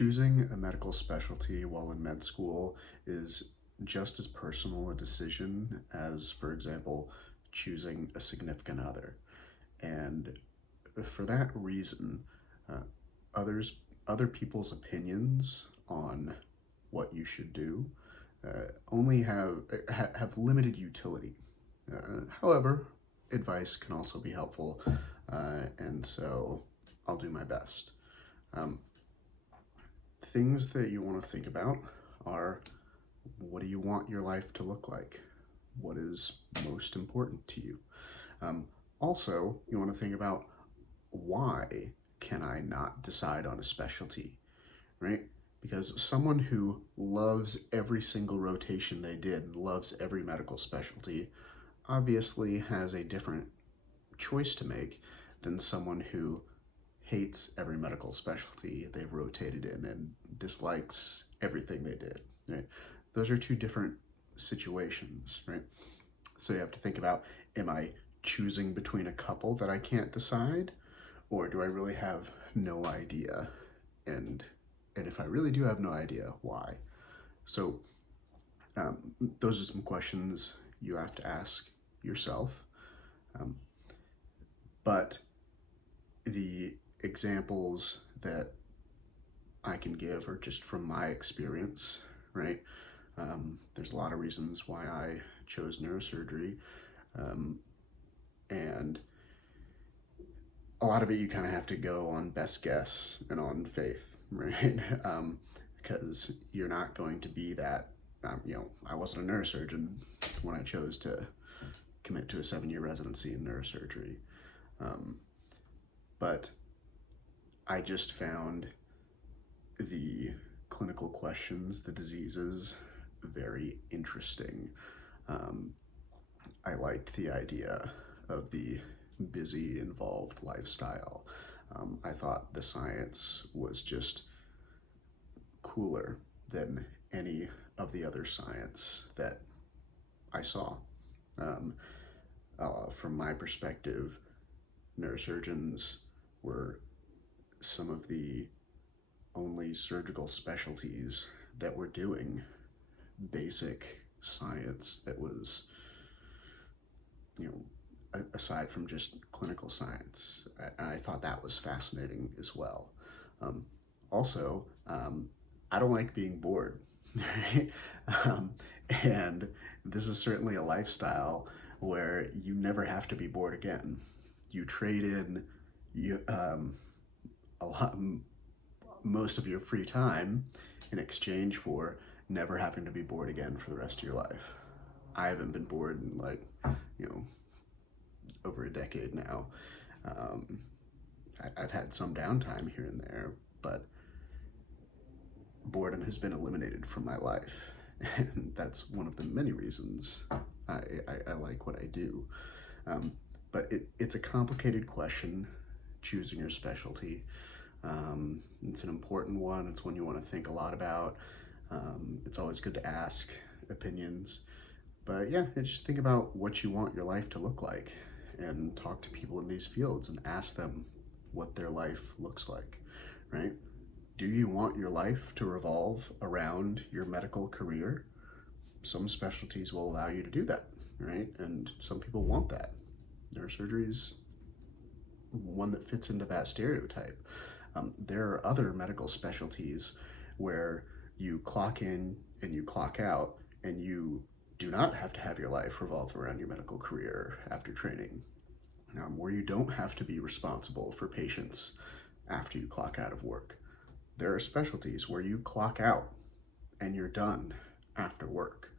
Choosing a medical specialty while in med school is just as personal a decision as, for example, choosing a significant other. And for that reason, uh, others other people's opinions on what you should do only have limited utility. However, advice can also be helpful, and so I'll do my best. Um, Things that you want to think about are: what do you want your life to look like? What is most important to you? Um, Also, you want to think about, why can I not decide on a specialty, right? Because someone who loves every single rotation they did, loves every medical specialty, obviously has a different choice to make than someone who hates every medical specialty they've rotated in and dislikes everything they did, right? Those are two different situations, right? So you have to think about, am I choosing between a couple that I can't decide, or do I really have no idea? And and if I really do have no idea, why? So um, those are some questions you have to ask yourself. Um, but the examples that I can give are just from my experience, right? There's a lot of reasons why I chose neurosurgery, um, and a lot of it you kind of have to go on best guess and on faith, right? Because you're not going to be that. I wasn't a neurosurgeon when I chose to commit to a 7-year residency in neurosurgery, um, but I just found the clinical questions, the diseases, very interesting. Um, I liked the idea of the busy, involved lifestyle. I thought the science was just cooler than any of the other science that I saw. Um, from my perspective, neurosurgeons were some of the only surgical specialties that were doing basic science that was, you know, aside from just clinical science. I thought that was fascinating as well. Um, Also, I don't like being bored, right? Um, and this is certainly a lifestyle where you never have to be bored again. You trade in you a lot most of your free time in exchange for never having to be bored again for the rest of your life. I haven't been bored in, like, you know, over a decade now. Um, I've had some downtime here and there, but boredom has been eliminated from my life. And that's one of the many reasons I like what I do. Um, but it's a complicated question, choosing your specialty. It's an important one. It's one you want to think a lot about. It's always good to ask opinions. But yeah, just think about what you want your life to look like, and talk to people in these fields and ask them what their life looks like, right? Do you want your life to revolve around your medical career? Some specialties will allow you to do that, right? And some people want that. Neurosurgery is one that fits into that stereotype. There are other medical specialties where you clock in and you clock out, and you do not have to have your life revolve around your medical career after training, where you don't have to be responsible for patients after you clock out of work. There are specialties where you clock out and you're done after work.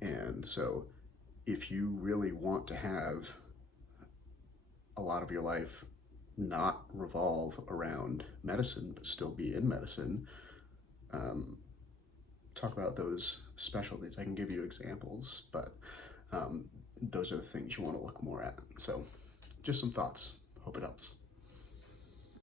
And so, if you really want to have a lot of your life not revolve around medicine, but still be in medicine, um, talk about those specialties. I can give you examples, but those are the things you want to look more at. So, just some thoughts. Hope it helps.